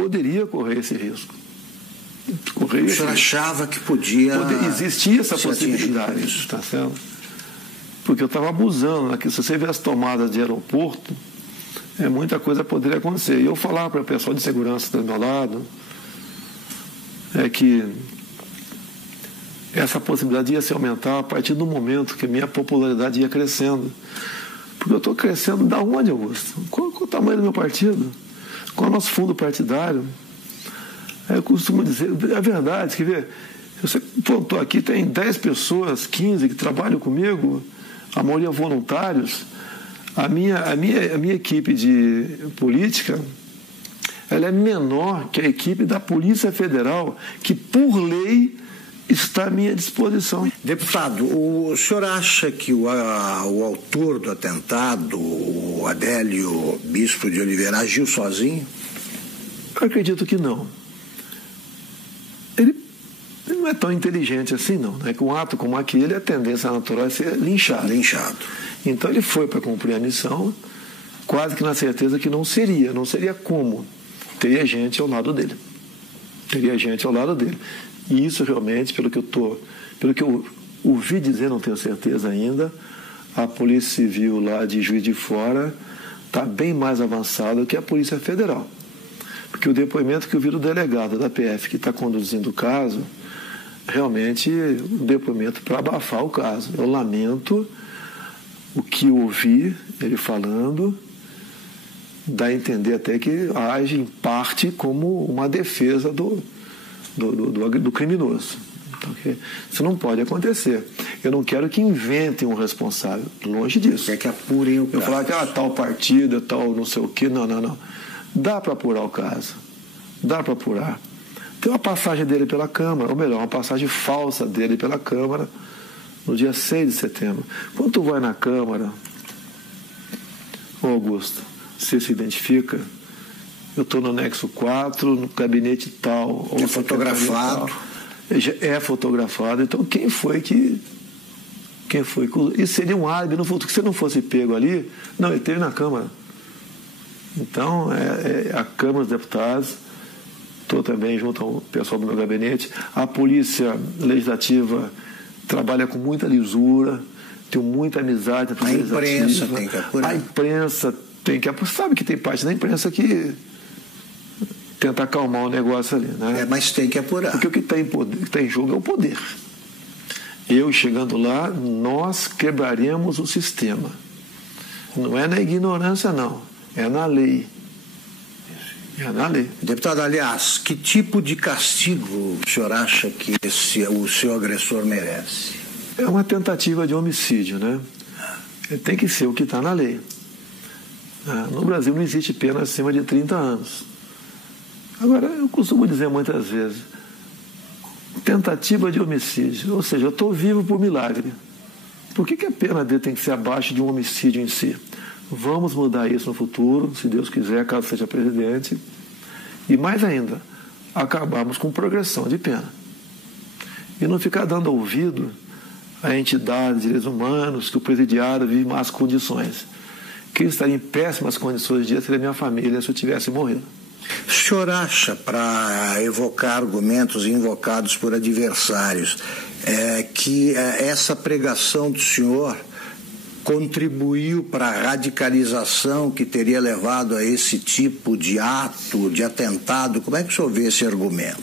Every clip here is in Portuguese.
poderia correr esse risco. O senhor achava que podia... Existia essa possibilidade, está certo? Porque eu estava abusando, né? Se você vê as tomadas de aeroporto, muita coisa poderia acontecer. E eu falava para o pessoal de segurança do meu lado, que essa possibilidade ia se aumentar a partir do momento que a minha popularidade ia crescendo. Porque eu estou crescendo da onde, Augusto? Qual o tamanho do meu partido? Qual é o nosso fundo partidário? Eu costumo dizer, é verdade, quer ver? Você pontou aqui, tem 10 pessoas, 15 que trabalham comigo, a maioria voluntários. A minha equipe de política, ela é menor que a equipe da Polícia Federal, que por lei está à minha disposição. Deputado, o senhor acha que o autor do atentado, o Adélio Bispo de Oliveira, agiu sozinho? Eu acredito que não. Ele não é tão inteligente assim, não. Né? Que um ato como aquele, a tendência natural é ser linchado. Então ele foi para cumprir a missão, quase que na certeza que não seria como. Teria gente ao lado dele. E isso realmente, pelo que eu ouvi dizer, não tenho certeza ainda, a Polícia Civil lá de Juiz de Fora está bem mais avançada que a Polícia Federal. Porque o depoimento que eu vi do delegado da PF que está conduzindo o caso, realmente um depoimento para abafar o caso. Eu lamento o que eu ouvi ele falando, dá a entender até que age em parte como uma defesa do criminoso. Então, isso não pode acontecer. Eu não quero que inventem um responsável, longe disso. Quer que apurem o caso. Eu falar que tal partida, tal não sei o quê, não. Dá para apurar o caso. Dá para apurar. Tem uma passagem dele pela Câmara, ou melhor, uma passagem falsa dele pela Câmara, no dia 6 de setembro. Quando tu vai na Câmara, Augusto, você se identifica, eu estou no anexo 4, no gabinete tal. É fotografado. Tal. É fotografado. Então, quem foi que... Isso seria um álibi no futuro. Que se não fosse pego ali, não, ele esteve na Câmara. Então, a Câmara dos Deputados, estou também junto ao pessoal do meu gabinete, a Polícia Legislativa trabalha com muita lisura, tenho muita amizade com a imprensa tem que apurar. A imprensa tem que apurar. Sabe que tem parte da imprensa que tenta acalmar o negócio ali, né? Mas tem que apurar. Porque o que está em jogo é o poder. Eu, chegando lá, nós quebraremos o sistema. Não é na ignorância, não. É na lei. Deputado, aliás, que tipo de castigo o senhor acha que o seu agressor merece? É uma tentativa de homicídio, né? Tem que ser o que está na lei. No Brasil não existe pena acima de 30 anos. Agora, eu costumo dizer muitas vezes, tentativa de homicídio, ou seja, eu estou vivo por milagre. Por que a pena dele tem que ser abaixo de um homicídio em si? Vamos mudar isso no futuro, se Deus quiser, caso seja presidente. E mais ainda, acabarmos com progressão de pena. E não ficar dando ouvido a entidades de direitos humanos que o presidiário vive em más condições. Quem estaria em péssimas condições de dia seria minha família se eu tivesse morrido. O senhor acha, para evocar argumentos invocados por adversários, que essa pregação do senhor contribuiu para a radicalização que teria levado a esse tipo de ato, de atentado? Como é que o senhor vê esse argumento?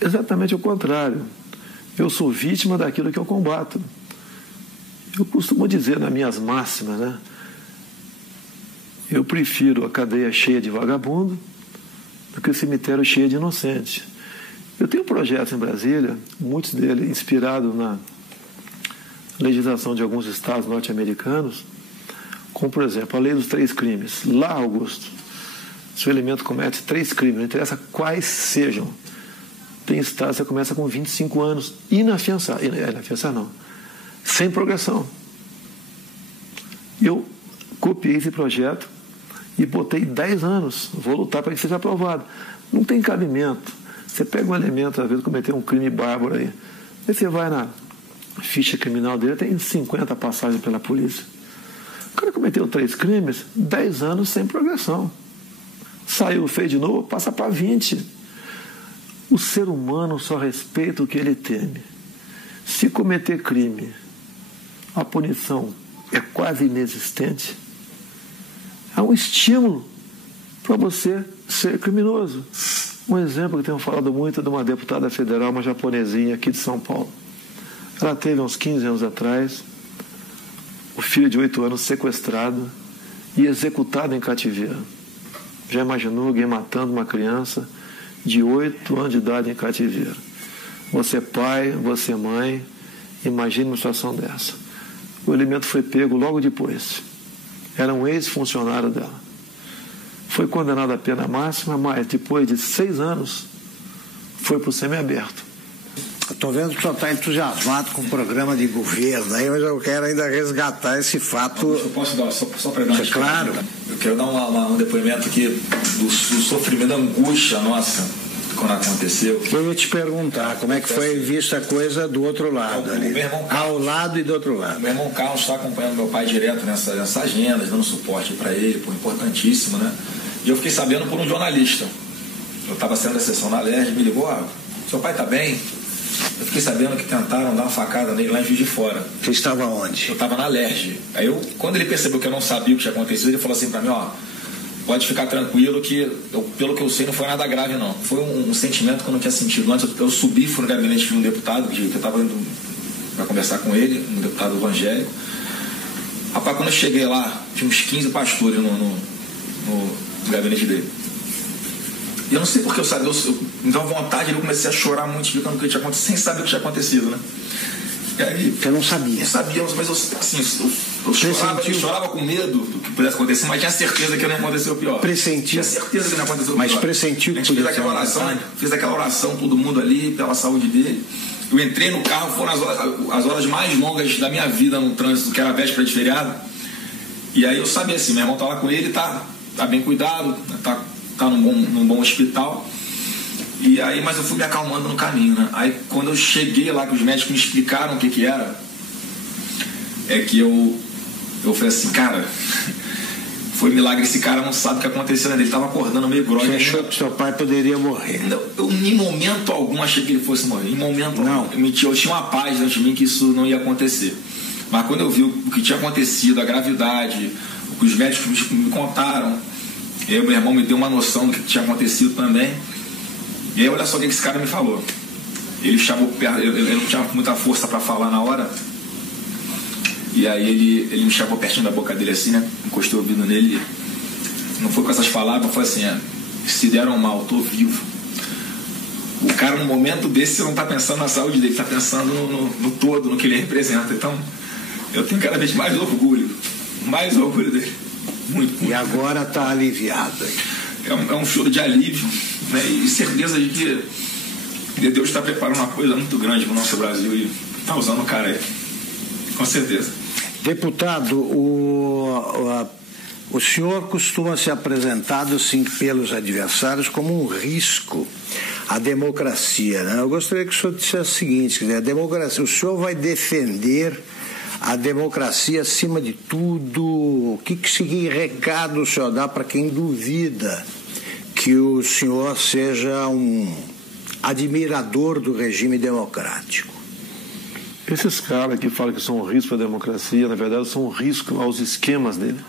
Exatamente o contrário. Eu sou vítima daquilo que eu combato. Eu costumo dizer nas minhas máximas, né? Eu prefiro a cadeia cheia de vagabundo do que o cemitério cheio de inocentes. Eu tenho projetos em Brasília, muitos deles inspirados na legislação de alguns estados norte-americanos, como, por exemplo, a lei dos 3 crimes. Lá, Augusto, se o elemento comete 3 crimes, não interessa quais sejam, tem estados que você começa com 25 anos, inafiançado, não, sem progressão. Eu copiei esse projeto e botei 10 anos, vou lutar para que seja aprovado. Não tem cabimento. Você pega um elemento, às vezes, cometer um crime bárbaro aí você vai na ficha criminal dele, tem 50 passagens pela polícia. O cara cometeu 3 crimes, 10 anos sem progressão. Saiu feio de novo, passa para 20. O ser humano só respeita o que ele teme. Se cometer crime, a punição é quase inexistente. É um estímulo para você ser criminoso. Um exemplo que tenho falado muito é de uma deputada federal, uma japonesinha aqui de São Paulo. Ela teve uns 15 anos atrás o filho de 8 anos sequestrado e executado em cativeiro. Já imaginou alguém matando uma criança de 8 anos de idade em cativeiro? Você é pai, você é mãe, imagine uma situação dessa. O elemento foi pego logo depois. Era um ex-funcionário dela. Foi condenado à pena máxima, mas depois de 6 anos foi para o semiaberto. Estou vendo que o senhor está entusiasmado com o programa de governo, aí, mas eu quero ainda resgatar esse fato. Eu posso dar, só para dar uma claro. Eu quero dar um depoimento aqui do sofrimento, da angústia nossa quando aconteceu. Eu ia te perguntar como é que foi vista a coisa do outro lado, ali. Ao lado e do outro lado. Meu irmão Carlos está acompanhando meu pai direto nessa agenda, dando suporte para ele, importantíssimo, né? E eu fiquei sabendo por um jornalista. Eu estava sendo da sessão na LERJ, me ligou, seu pai está bem? Eu fiquei sabendo que tentaram dar uma facada nele lá em Juiz de Fora. Você estava onde? Eu estava na LERJ. Aí quando ele percebeu que eu não sabia o que tinha acontecido, ele falou assim para mim, pode ficar tranquilo que, pelo que eu sei, não foi nada grave não. Foi um sentimento que eu não tinha sentido antes. Eu subi, fui no gabinete de um deputado, que eu estava indo para conversar com ele, um deputado evangélico. Rapaz, quando eu cheguei lá, tinha uns 15 pastores no gabinete dele. E eu não sei porque eu sabia, me deu vontade, eu comecei a chorar muito, explicando o que tinha acontecido, sem saber o que tinha acontecido, né? E aí, você não sabia? Eu sabia, mas eu chorava com medo do que pudesse acontecer, mas tinha certeza que não ia acontecer o pior. Pressentiu? Tinha certeza que não ia acontecer o pior. Mas pressentiu que podia acontecer. Fiz aquela oração, todo mundo ali, pela saúde dele. Eu entrei no carro, foram as horas mais longas da minha vida no trânsito, que era a véspera de feriado. E aí eu sabia assim, meu irmão tá lá com ele, tá bem cuidado, tá num bom hospital. E aí, mas eu fui me acalmando no caminho, né? Aí quando eu cheguei lá, que os médicos me explicaram o que era, é que eu falei assim, cara, foi milagre, esse cara não sabe o que aconteceu, né? Ele tava acordando meio grogue. Você achou que seu pai poderia morrer? Eu em momento algum achei que ele fosse morrer, em momento não. Eu tinha uma paz dentro de mim que isso não ia acontecer. Mas quando eu vi o que tinha acontecido, a gravidade, o que os médicos me contaram, e aí meu irmão me deu uma noção do que tinha acontecido também. E aí olha só o que esse cara me falou. Ele chamou perto, ele não tinha muita força para falar na hora. E aí ele me chamou pertinho da boca dele assim, né? Encostei o ouvido nele. Não foi com essas palavras, foi assim, se deram mal, tô vivo. O cara no momento desse não tá pensando na saúde dele, tá pensando no todo, no que ele representa. Então eu tenho cada vez mais orgulho dele. Muito. E agora está aliviado. É um choro de alívio, né? E certeza de que Deus está preparando uma coisa muito grande para o nosso Brasil e está usando o cara aí. Com certeza. Deputado, o senhor costuma ser apresentado assim, pelos adversários como um risco à democracia, né? Eu gostaria que o senhor dissesse o seguinte, a democracia, o senhor vai defender a democracia acima de tudo? O que recado o senhor dá para quem duvida que o senhor seja um admirador do regime democrático? Esses caras que falam que são um risco para a democracia, na verdade são um risco aos esquemas dele.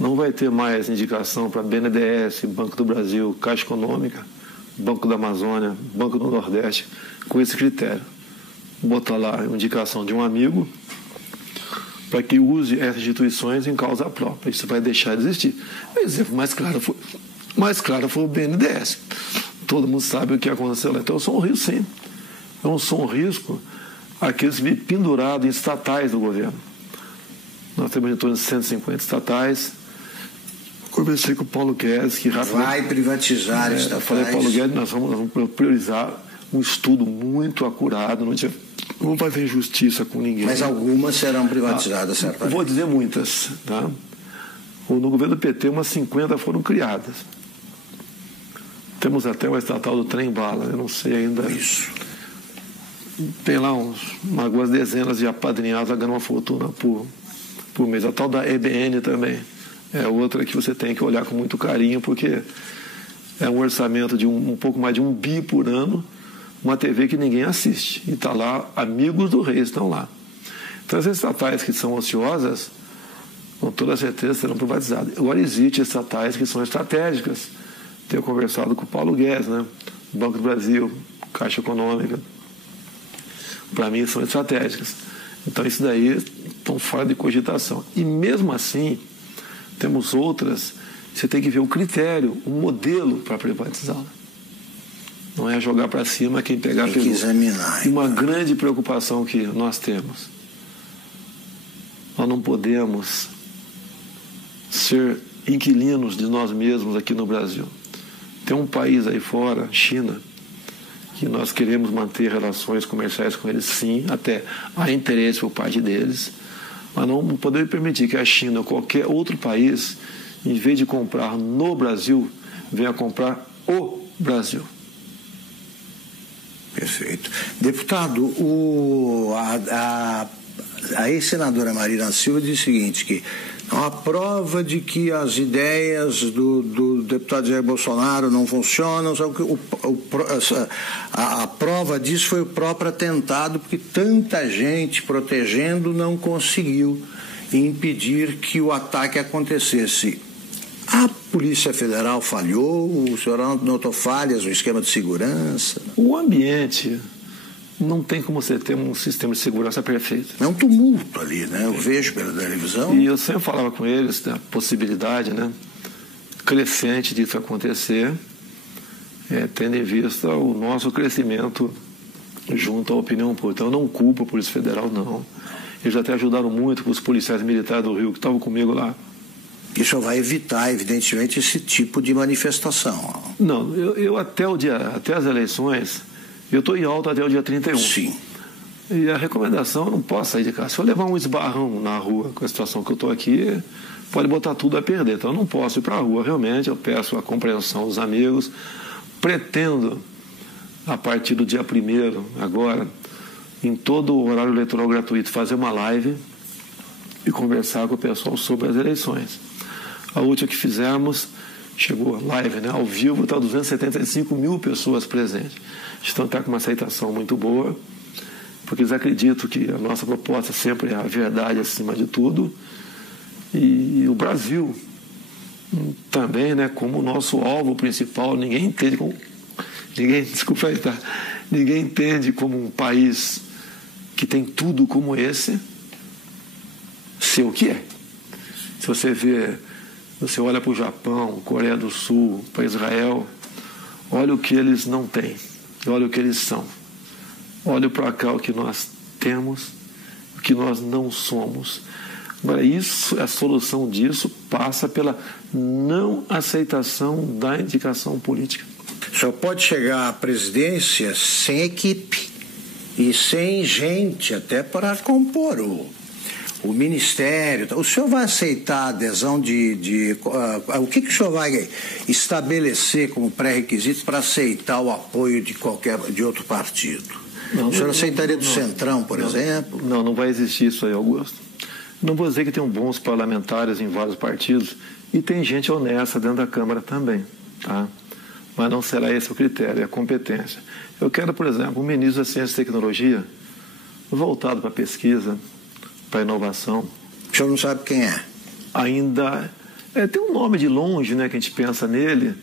Não vai ter mais indicação para BNDES, Banco do Brasil, Caixa Econômica, Banco da Amazônia, Banco do Nordeste, com esse critério. Botar lá a indicação de um amigo para que use essas instituições em causa própria. Isso vai deixar de existir. O exemplo mais claro foi o BNDES. Todo mundo sabe o que aconteceu lá. Então eu sou um risco, sim. Eu sou um risco àqueles que me pendurados em estatais do governo. Nós temos em torno de 150 estatais. Conversei com o Paulo Guedes, que rapidamente... Vai privatizar estatais. Falei, Paulo Guedes, nós vamos priorizar um estudo muito acurado, não vai haver injustiça com ninguém. Mas algumas serão privatizadas, certamente. Vou dizer muitas. Tá? No governo do PT, umas 50 foram criadas. Temos até uma estatal do trem-bala, eu não sei ainda. Isso. Tem lá algumas dezenas de apadrinhados ganhando uma fortuna por mês. A tal da EBN também. é outra que você tem que olhar com muito carinho, porque é um orçamento de um pouco mais de 1 bi por ano, uma TV que ninguém assiste. E está lá, amigos do rei estão lá. Então, as estatais que são ociosas, com toda certeza serão privatizadas. Agora, existem estatais que são estratégicas. Tenho conversado com o Paulo Guedes, né? Banco do Brasil, Caixa Econômica. Para mim, são estratégicas. Então, isso daí estão fora de cogitação. E mesmo assim, temos outras, você tem que ver o critério, o modelo para privatizá-la. Não é jogar para cima quem pegar pelo... examinar. E uma grande preocupação que nós temos. Nós não podemos ser inquilinos de nós mesmos aqui no Brasil. Tem um país aí fora, China, que nós queremos manter relações comerciais com eles, sim, até há interesse por parte deles, mas não podemos permitir que a China ou qualquer outro país, em vez de comprar no Brasil, venha comprar o Brasil. Perfeito. Deputado, a ex-senadora Marina Silva diz o seguinte, que a prova de que as ideias do deputado Jair Bolsonaro não funcionam, a prova disso foi o próprio atentado, porque tanta gente protegendo não conseguiu impedir que o ataque acontecesse. A Polícia Federal falhou? O senhor notou falhas no esquema de segurança? O ambiente... Não tem como você ter um sistema de segurança perfeito. É um tumulto ali, né? Eu vejo pela televisão. E eu sempre falava com eles da possibilidade, né, crescente disso acontecer, tendo em vista o nosso crescimento junto à opinião pública. Então, eu não culpo a Polícia Federal, não. Eles até ajudaram muito com os policiais militares do Rio que estavam comigo lá. Isso vai evitar, evidentemente, esse tipo de manifestação. Não, eu até as eleições... Eu estou em alta até o dia 31. Sim. E a recomendação, eu não posso sair de casa. Se eu levar um esbarrão na rua com a situação que eu estou aqui, pode botar tudo a perder. Então eu não posso ir para a rua, realmente. Eu peço a compreensão dos amigos. Pretendo, a partir do dia 1º, agora, em todo o horário eleitoral gratuito, fazer uma live e conversar com o pessoal sobre as eleições. A última que fizemos, chegou a live, né, ao vivo, está 275 mil pessoas presentes. Então está com uma aceitação muito boa, porque eles acreditam que a nossa proposta sempre é a verdade acima de tudo. E o Brasil também, né, como o nosso alvo principal, ninguém entende como um país que tem tudo como esse ser o que é. Se você vê, você olha para o Japão, Coreia do Sul, para Israel, olha o que eles não têm. Olha o que eles são. Olha para cá o que nós temos, o que nós não somos. Agora, a solução disso passa pela não aceitação da indicação política. O senhor pode chegar à presidência sem equipe e sem gente até para compor o ministério. O senhor vai aceitar a adesão o que o senhor vai estabelecer como pré-requisitos para aceitar o apoio de outro partido? O senhor aceitaria do Centrão, por exemplo? Não vai existir isso aí, Augusto. Não vou dizer que tem bons parlamentares em vários partidos e tem gente honesta dentro da Câmara também, tá? Mas não será esse o critério, é a competência. Eu quero, por exemplo, um ministro da Ciência e Tecnologia voltado para a pesquisa, para a inovação. O senhor não sabe quem é? Ainda tem um nome de longe, né, que a gente pensa nele,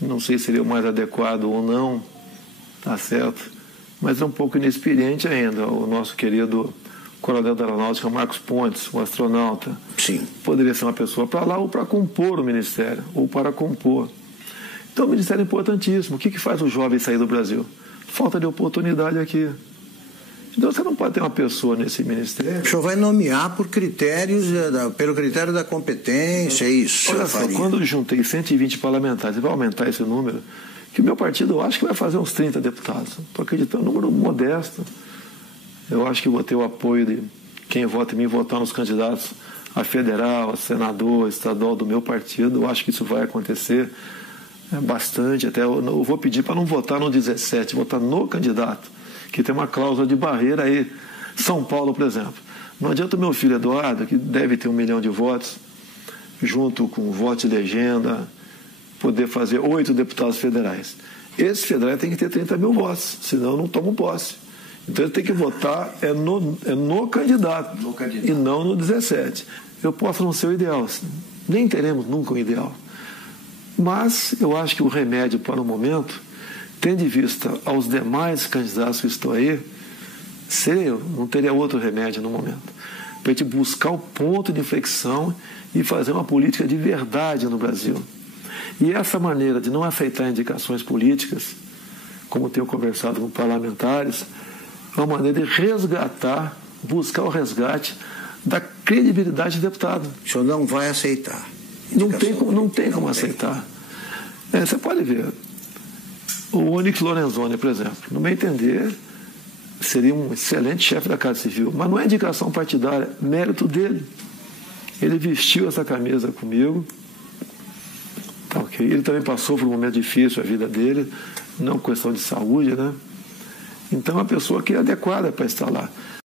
não sei se seria o mais adequado ou não, tá certo, mas é um pouco inexperiente ainda, o nosso querido coronel da Aeronáutica, Marcos Pontes, um astronauta. Sim. Poderia ser uma pessoa para lá ou para compor o ministério, ou para compor. Então o ministério é importantíssimo. O que faz o jovem sair do Brasil? Falta de oportunidade aqui. Então você não pode ter uma pessoa nesse ministério. O senhor vai nomear por critérios, pelo critério da competência, é isso? Olha só, quando eu juntei 120 parlamentares, e vai aumentar esse número, que o meu partido eu acho que vai fazer uns 30 deputados. Estou acreditando, um número modesto. Eu acho que vou ter o apoio de quem vota em mim, votar nos candidatos a federal, a senador, a estadual do meu partido. Eu acho que isso vai acontecer bastante. Até eu vou pedir para não votar no 17, votar no candidato, que tem uma cláusula de barreira aí. São Paulo, por exemplo. Não adianta o meu filho Eduardo, que deve ter 1 milhão de votos, junto com o voto de legenda, poder fazer 8 deputados federais. Esse federal tem que ter 30 mil votos, senão não tomam posse. Então ele tem que votar no candidato, e não no 17. Eu posso não ser o ideal, nem teremos nunca um ideal. Mas eu acho que o remédio para o momento, tendo em vista aos demais candidatos que estão aí, seria eu, não teria outro remédio no momento. Para a gente buscar o ponto de inflexão e fazer uma política de verdade no Brasil. E essa maneira de não aceitar indicações políticas, como tenho conversado com parlamentares, é uma maneira de resgatar, buscar o resgate da credibilidade do deputado. O senhor não vai aceitar? Não tem como aceitar. Você pode ver, o Onyx Lorenzoni, por exemplo, no meu entender, seria um excelente chefe da Casa Civil, mas não é indicação partidária, mérito dele. Ele vestiu essa camisa comigo, tá, okay? Ele também passou por um momento difícil a vida dele, não questão de saúde, né? Então é uma pessoa que é adequada para estar lá.